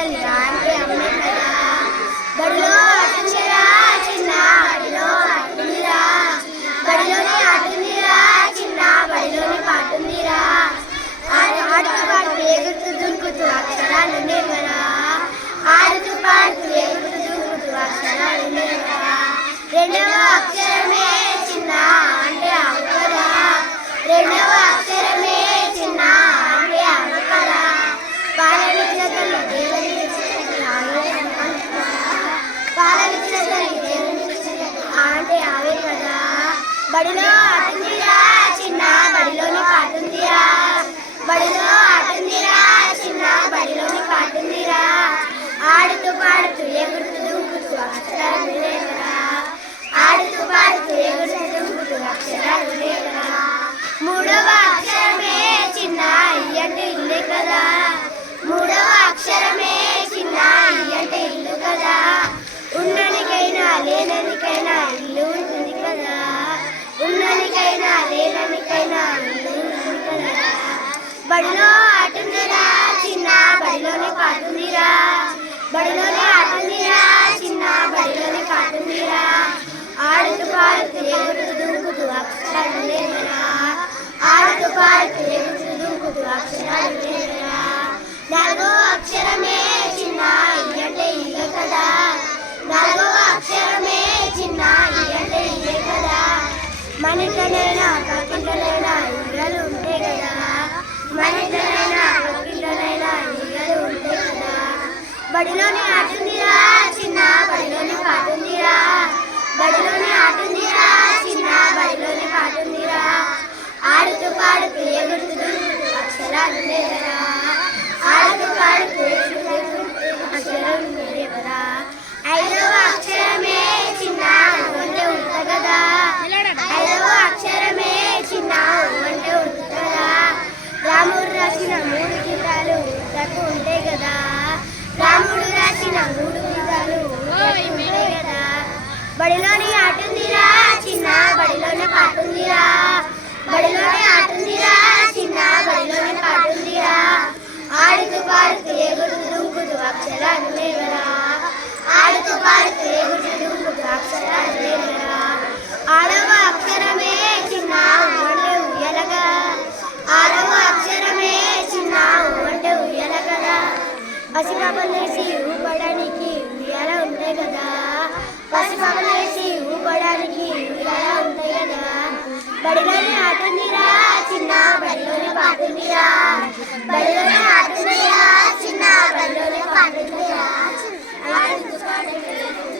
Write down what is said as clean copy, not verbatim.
తల్లిరా అంటే అమ్మే కదా. బడిలో ఆటుందిరా చిన్న బడిలో ఆటుందిరా, బడిలోనే ఆటుందిరా చిన్న బడిలోనే పాటుందిరా. ఆడుతూ పాడుతూ ఎగురుతూ దుంకుతూ అక్షరాలు నేర్వరా, ఆడుతూ పాడుతూ ఎగురుతూ దుంకుతూ అక్షరాలు నేర్వరా. రెండవ అక్షరమే చిన్న అంటే అమ్మ కదా, రెండవ అక్షరమే చిన్న అంటే అమ్మ కదా. పాలనిచ్చిన తల్లి దేవుని పాలనిచ్చిన తల్లి దేవుని అంటే అవే కదా. బడిలో ఆటుందిరా చిన్న బడిలోని పాటుందిరా, బడిలో ఆటుందిరా చిన్న బడిలోని పాటుందిరా. ఆడుతూ పాడుతూ ఎగురుతూ దుంకుతూ అక్షరాలు నేర్వరా, ఆడుతూ పాడుతూ ఎగురుతూ దుంకుతూ అక్షరాలు నేర్వరా. మూడవ అక్షరమే చిన్న అంటే ఇల్లే కదా, మూడవ అక్షరమే చిన్న అంటే ఇల్లు కదా. ఉన్ననికైనా లేననికైనా ఇల్లు ఉంటుంది కదా, ఉన్ననికైనా లేననికైనా ఇల్లు ఉంటుంది కదా. బడిలో ఆటుందిరా చిన్న బడిలోనే పాటుందిరా, బడిలోనే ఆటుందిరా చిన్న బడిలోనే పాటుందిరా. ఆడుతూ పాడుతూ ఎగురుతూ దుంకుతూ అక్షరాలు నేర్వరా, ఆడుతూ పాడుతూ ఎగురుతూ దుంకుతూ అక్షరాలు నేర్వరా. నాలుగవ అక్షరమే చిన్న అంటే ఇల్లే కదా, నాలుగవ అక్షరమే చిన్న అంటే ఇల్లే కదా. మనింటనైనా పక్కింటనైనా ఇళ్ళలు ఉంటాయి కదా, మనింటనైనా పక్కింటనైనా ఇళ్ళలు ఉంటాయి కదా. బడిలోనే ఆటుందిరా చిన్న బడిలోనే పాటుందిరా, బడిలోనే ఆటుందిరా చిన్న బడిలోనే పాటుందిరా. ఆడుతూ పాడుతూ ఎగురుతూ దుంకుతూ అక్షరాలు నేర్వరా, ఆడుతూ పాడుతూ ఎగురుతూ అక్షరాలు నేర్వరా. ఐదవ అక్షరమే చిన్న అంటే ఉంట కదా, ఐదవ అక్షరమే చిన్న అంటే ఉంట కదా. రాముడు రాసిన 3 గీతాలు ఉత్తకు ఉంటాయి కదా, రాముడు రాసిన 3 గీతాలు ఉంటాయి కదా. బడిలోని ఆటుందిరా చిన్న బడిలోనే పాటుందిరా, బడిలోనే ఆటుందిరా చిన్న బడిలోనే పాటుందిరా. ఆడుతూ పాడుతూ ఎగురుతూ దుంకుతూ అక్షరాలు నేర్వరా, ఆడుతూ పాడుతూ ఎగురుతూ దుంకుతూ అక్షరాలు నేర్వరా. ఆరవ అక్షరమే చిన్న అంటే ఉయ్యలగా, ఆరవ అక్షరమే చిన్న అంటే ఉయ్యల కదా. పసిపాపలేసి ఊపడానికి ఉయ్యాల ఉంటాయి కదా, పసిపాపలేసి ఊపడానికి ఉయ్యాల ఉంటాయి కదా. బడిలోనే ఆటుందిరా చిన్న బడిలోనే పాటుందిరా, బడిలోనే